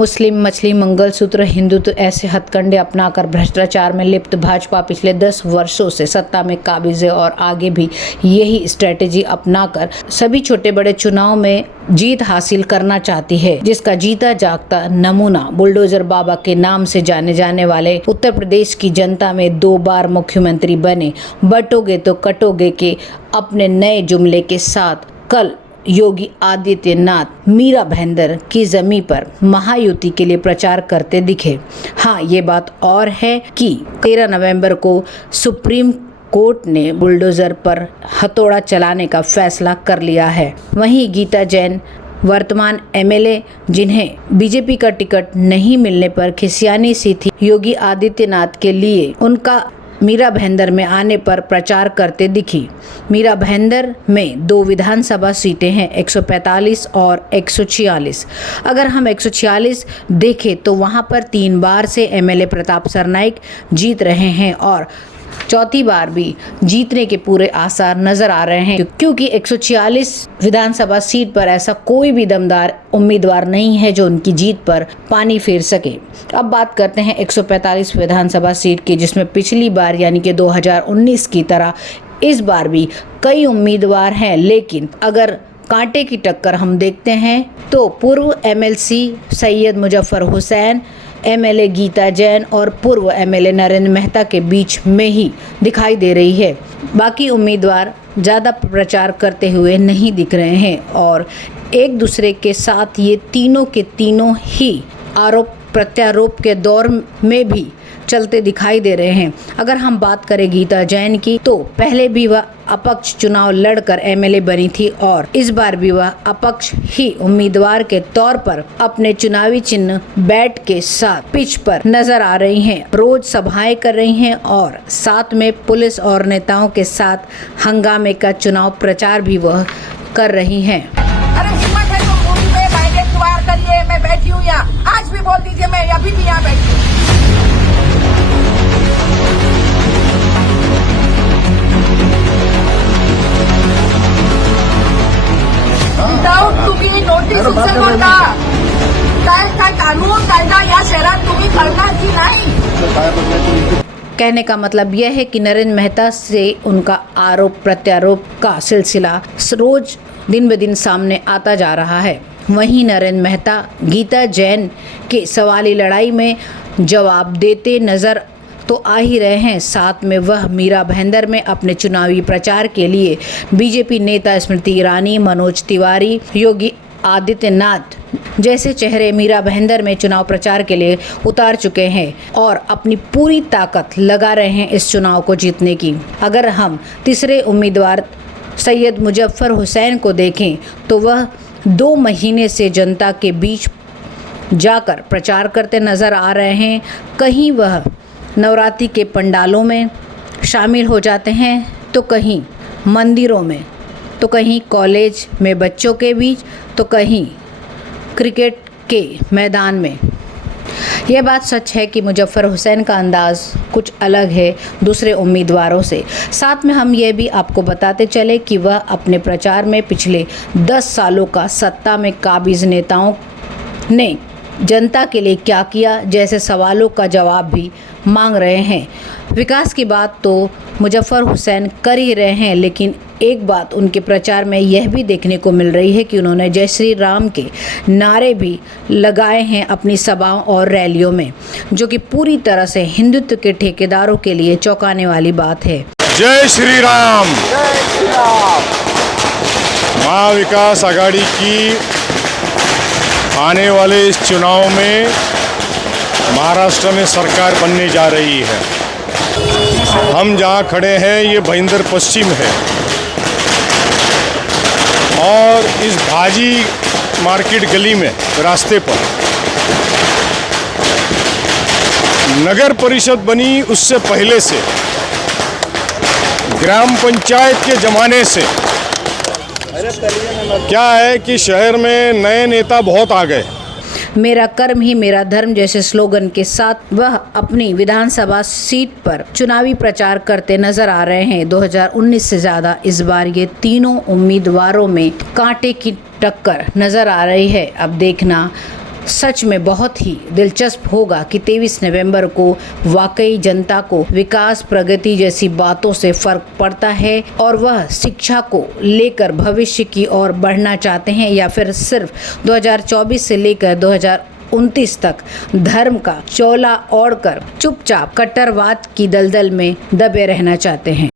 मुस्लिम, मछली, मंगलसूत्र, हिंदुत्व ऐसे हथकंडे अपनाकर भ्रष्टाचार में लिप्त भाजपा पिछले 10 वर्षों से सत्ता में काबिज है और आगे भी यही स्ट्रेटेजी अपनाकर सभी छोटे बड़े चुनाव में जीत हासिल करना चाहती है, जिसका जीता जागता नमूना बुलडोजर बाबा के नाम से जाने जाने वाले उत्तर प्रदेश की जनता में 2 बार मुख्यमंत्री बने बटोगे तो कटोगे के अपने नए जुमले के साथ कल योगी आदित्यनाथ मीरा भाईंदर की जमीन पर महायुति के लिए प्रचार करते दिखे। हाँ, ये बात और है कि 13 नवंबर को सुप्रीम कोर्ट ने बुलडोजर पर हथौड़ा चलाने का फैसला कर लिया है। वहीं गीता जैन वर्तमान एमएलए जिन्हें बीजेपी का टिकट नहीं मिलने पर खिसियानी सी थी, योगी आदित्यनाथ के लिए उनका मीरा भाईंदर में आने पर प्रचार करते दिखी। मीरा भाईंदर में 2 विधानसभा सीटें हैं, 145 और 146। अगर हम 146 देखें तो वहां पर 3 बार से एमएलए प्रताप सरनाइक जीत रहे हैं और चौथी बार भी जीतने के पूरे आसार नजर आ रहे हैं, क्योंकि 146 विधानसभा सीट पर ऐसा कोई भी दमदार उम्मीदवार नहीं है जो उनकी जीत पर पानी फेर सके। अब बात करते हैं 145 विधानसभा सीट की, जिसमें पिछली बार यानी कि 2019 की तरह इस बार भी कई उम्मीदवार हैं, लेकिन अगर कांटे की टक्कर हम देखते हैं तो पूर्व एमएलसी सैयद मुजफ्फर हुसैन, एमएलए गीता जैन और पूर्व एमएलए नरेंद्र मेहता के बीच में ही दिखाई दे रही है। बाकी उम्मीदवार ज़्यादा प्रचार करते हुए नहीं दिख रहे हैं और एक दूसरे के साथ ये तीनों के तीनों ही आरोप प्रत्यारोप के दौर में भी चलते दिखाई दे रहे हैं। अगर हम बात करें गीता जैन की, तो पहले भी वह अपक्ष चुनाव लड़कर एमएलए बनी थी और इस बार भी वह अपक्ष ही उम्मीदवार के तौर पर अपने चुनावी चिन्ह बैट के साथ पिच पर नजर आ रही हैं। रोज सभाएं कर रही हैं और साथ में पुलिस और नेताओं के साथ हंगामे का चुनाव प्रचार भी वह कर रही हैं। अरे हिम्मत है तो मूवी में बैठे सवार करिए, मैं बैठी हूँ यहाँ, आज भी बोल दीजिए मैं अभी भी यहाँ बैठी हूँ। विदाउट तुम्ही नोटीस उचलता काय कानून कायदा या शहरात तुम्ही करणार की नाही? कहने का मतलब यह है कि नरेंद्र मेहता से उनका आरोप प्रत्यारोप का सिलसिला रोज दिन ब दिन सामने आता जा रहा है। वहीं नरेंद्र मेहता गीता जैन के सवाली लड़ाई में जवाब देते नजर तो आ ही रहे हैं। साथ में वह मीरा भाईंदर में अपने चुनावी प्रचार के लिए बीजेपी नेता स्मृति ईरानी, मनोज तिवारी, योगी आदित्यनाथ जैसे चेहरे मीरा भाईंदर में चुनाव प्रचार के लिए उतार चुके हैं और अपनी पूरी ताकत लगा रहे हैं इस चुनाव को जीतने की। अगर हम तीसरे उम्मीदवार सैयद मुजफ्फर हुसैन को देखें तो वह 2 महीने से जनता के बीच जाकर प्रचार करते नजर आ रहे हैं। कहीं वह नवरात्रि के पंडालों में शामिल हो जाते हैं, तो कहीं मंदिरों में, तो कहीं कॉलेज में बच्चों के बीच, तो कहीं क्रिकेट के मैदान में। यह बात सच है कि मुजफ्फर हुसैन का अंदाज़ कुछ अलग है दूसरे उम्मीदवारों से। साथ में हम ये भी आपको बताते चले कि वह अपने प्रचार में पिछले 10 सालों का सत्ता में काबिज नेताओं ने जनता के लिए क्या किया जैसे सवालों का जवाब भी मांग रहे हैं। विकास की बात तो मुजफ्फर हुसैन कर ही रहे हैं, लेकिन एक बात उनके प्रचार में यह भी देखने को मिल रही है कि उन्होंने जय श्री राम के नारे भी लगाए हैं अपनी सभाओं और रैलियों में, जो कि पूरी तरह से हिंदुत्व के ठेकेदारों के लिए चौंकाने वाली बात है। जय श्री राम। महाविकास आघाड़ी की आने वाले इस चुनाव में महाराष्ट्र में सरकार बनने जा रही है। हम जहां खड़े हैं ये भाईंदर पश्चिम है और इस भाजी मार्केट गली में रास्ते पर नगर परिषद बनी उससे पहले से ग्राम पंचायत के ज़माने से क्या है कि शहर में नए नेता बहुत आ गए। मेरा कर्म ही मेरा धर्म जैसे स्लोगन के साथ वह अपनी विधानसभा सीट पर चुनावी प्रचार करते नजर आ रहे हैं। 2019 से ज़्यादा इस बार ये तीनों उम्मीदवारों में कांटे की टक्कर नजर आ रही है। अब देखना सच में बहुत ही दिलचस्प होगा कि 23 नवंबर को वाकई जनता को विकास प्रगति जैसी बातों से फर्क पड़ता है और वह शिक्षा को लेकर भविष्य की ओर बढ़ना चाहते हैं या फिर सिर्फ 2024 से लेकर 2029 तक धर्म का चोला ओढ़कर चुपचाप कट्टरवाद की दलदल में दबे रहना चाहते हैं।